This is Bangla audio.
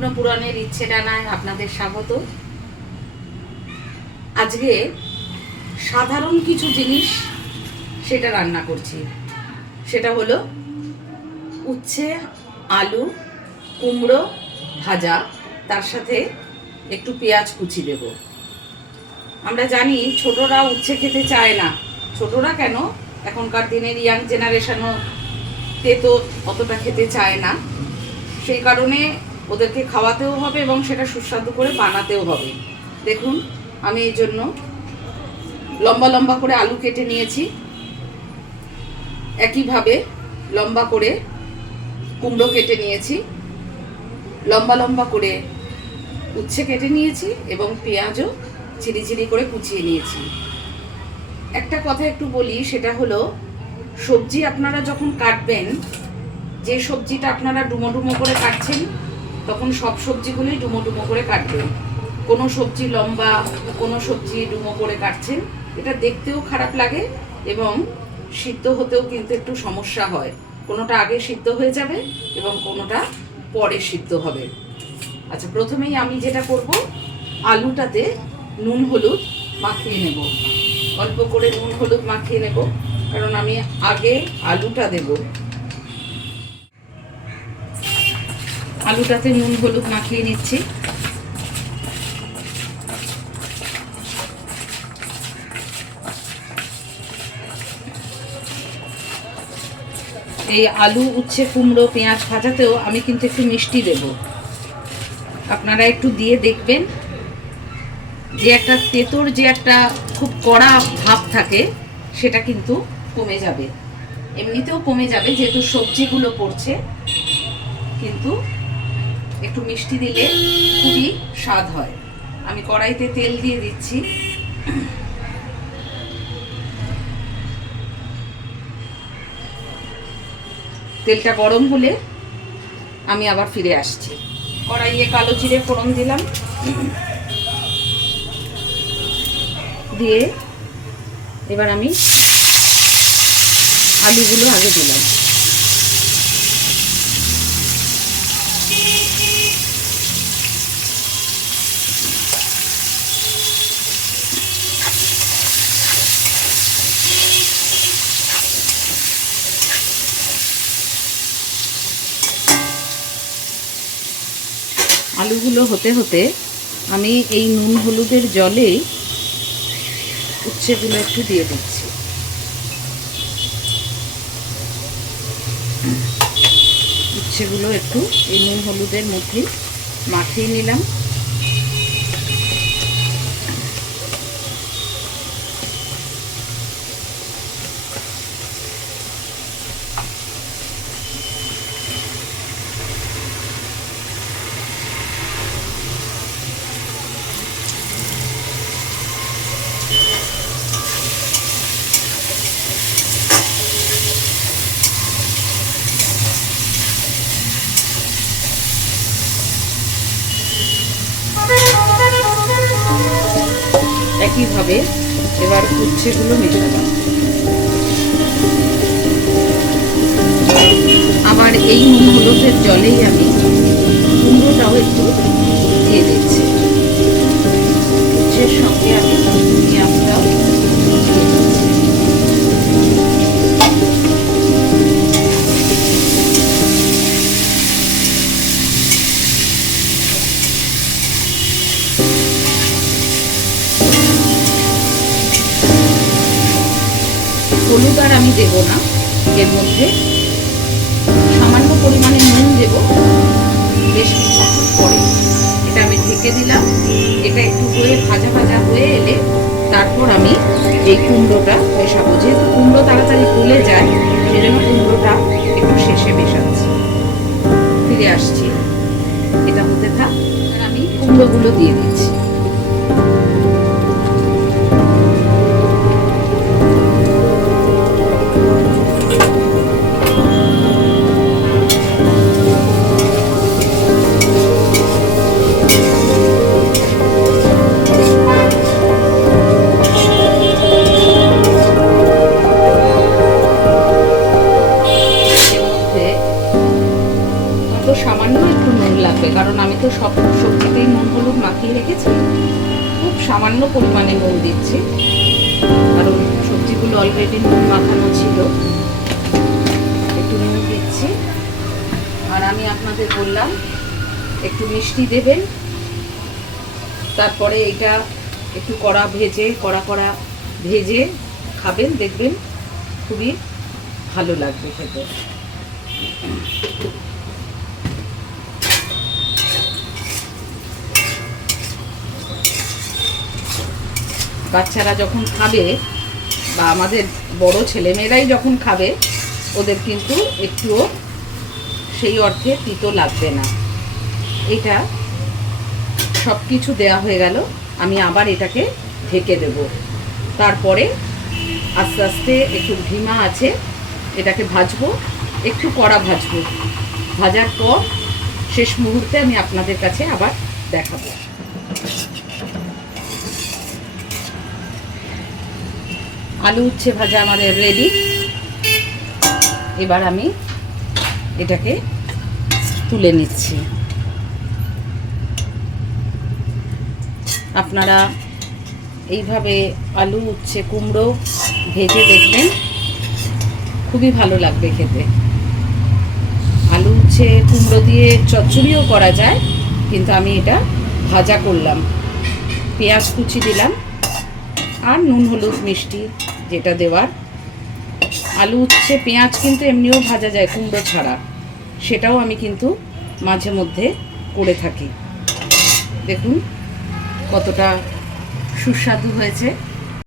স্বপ্ন পূরণের ইচ্ছে ডানায় আপনাদের স্বাগত। আজকে সাধারণ কিছু জিনিস সেটা রান্না করছি। সেটা হলো উচ্ছে, আলু, কুমড়ো ভাজা, তার সাথে একটু পেঁয়াজ কুচি দেব। আমরা জানি ছোটরা উচ্ছে খেতে চায় না। ছোটরা কেন, এখনকার দিনের ইয়াং জেনারেশনও তেতো অতটা খেতে চায় না। সেই কারণে ওদেরকে খাওয়াতেও হবে এবং সেটা সুস্বাদু করে বানাতেও হবে। দেখুন, আমি এই জন্য লম্বা লম্বা করে আলু কেটে নিয়েছি, একইভাবে লম্বা করে কুমড়ো কেটে নিয়েছি, লম্বা লম্বা করে উচ্ছে কেটে নিয়েছি এবং পেঁয়াজও চিরি চিরি করে কুচিয়ে নিয়েছি। একটা কথা একটু বলি, সেটা হলো সবজি আপনারা যখন কাটবেন, যে সবজিটা আপনারা ডুমো ডুমো করে কাটছেন, তখন সব সবজিগুলোই ডুমো ডুমো করে কাটবেন। কোনো সবজি লম্বা, কোনো সবজি ডুমো করে কাটছেন, এটা দেখতেও খারাপ লাগে এবং সিদ্ধ হতেও কিন্তু একটু সমস্যা হয়। কোনোটা আগে সিদ্ধ হয়ে যাবে এবং কোনোটা পরে সিদ্ধ হবে। আচ্ছা, প্রথমেই আমি যেটা করব, আলুটাতে নুন হলুদ মাখিয়ে নেব। অল্প করে নুন হলুদ মাখিয়ে নেব, কারণ আমি আগে আলুটা দেব। আলুটাতে নুন হলুদ মাখিয়ে নিচ্ছি। এই আলু, উচ্ছে, কুমড়ো, পেঁয়াজ ভাজাতেও আমি কিন্তু একটু মিষ্টি দেব। আপনারা একটু দিয়ে দেখবেন যে একটা তেঁতোর যে একটা খুব কড়া ভাব থাকে, সেটা কিন্তু কমে যাবে। এমনিতেও কমে যাবে যেহেতু সবজিগুলো পড়ছে, কিন্তু একটু মিষ্টি দিলে খুবই স্বাদ হয়। আমি কড়াইতে তেল দিয়ে দিচ্ছি। তেলটা গরম হলে আমি আবার ফিরে আসছি। কড়াইয়ে কালো জিরে ফোড়ন দিলাম, দিয়ে এবার আমি আলুগুলো আগে দিলাম। আলুগুলো হতে হতে আমি এই নুন হলুদের জলে উচ্ছেগুলো একটু দিয়ে দিচ্ছি। উচ্ছেগুলো একটু এই নুন হলুদের মধ্যে মাখিয়ে নিলাম। একইভাবে এবার উচ্ছেগুলো মেশালাম। আবার এই নুন হলুদের জলেই আমি কুমড়োটাও একটু দিয়ে দিচ্ছি। উচ্ছের সঙ্গে আমি পেঁয়াজটাও দিয়ে দিচ্ছি। হলুদ আর আমি দেব না, এর মধ্যে সামান্য পরিমাণে নুন দেব বেশ কিছুক্ষণ পরে। এটা আমি ঢেকে দিলাম। এটা একটু হয়ে ভাজা ভাজা হয়ে এলে তারপর আমি এই কুমড়োটা মেশাবো। যেহেতু কুমড়ো তাড়াতাড়ি গলে যায়, সেজন্য কুমড়োটা একটু শেষে মেশাচ্ছি। ফিরে আসছি, এটা হতে থাক। আমি কুমড়োগুলো দিয়ে দিচ্ছি। সামান্য একটু নুন লাগবে, কারণ আমি তো সব সবজিতেই নুন হলুদ মাখিয়ে রেখেছি, খুব সামান্য পরিমাণে নুন দিচ্ছি, কারণ সবজিগুলো অলরেডি নুন মাখানো ছিল। একটু নুন দিচ্ছি। আর আমি আপনাদের বললাম একটু মিষ্টি দেবেন, তারপরে এটা একটু কড়া ভেজে খাবেন, দেখবেন খুবই ভালো লাগবে খেতে। বাচ্চারা যখন খাবে বা আমাদের বড় ছেলেমেয়েরাই যখন খাবে, ওদের কিন্তু একটুও সেই অর্থে তিতো লাগবে না। এটা সব কিছু দেওয়া হয়ে গেল, আমি আবার এটাকে ঢেকে দেব। তারপরে আস্তে আস্তে একটু ধিমা আছে এটাকে ভাজবো, একটু কড়া ভাজবো। ভাজার পর শেষ মুহূর্তে আমি আপনাদের কাছে আবার দেখাবো। আলু উচ্ছে ভাজা আমাদের রেডি। এবার আমি এটাকে তুলে নিচ্ছি। আপনারা এইভাবে আলু উচ্ছে কুমড়ো ভেজে দেখবেন, খুবই ভালো লাগবে খেতে। আলু উচ্ছে কুমড়ো দিয়ে চচ্চড়িও করা যায়, কিন্তু আমি এটা ভাজা করলাম। পেঁয়াজ কুচি দিলাম আর নুন হলুদ মিষ্টি যেটা দেওয়ার। আলু উচ্ছে পেঁয়াজ কিন্তু এমনিও ভাজা যায় কুমড়ো ছাড়া, সেটাও আমি কিন্তু মাঝে মধ্যে করে থাকি। দেখুন কতটা সুস্বাদু হয়েছে।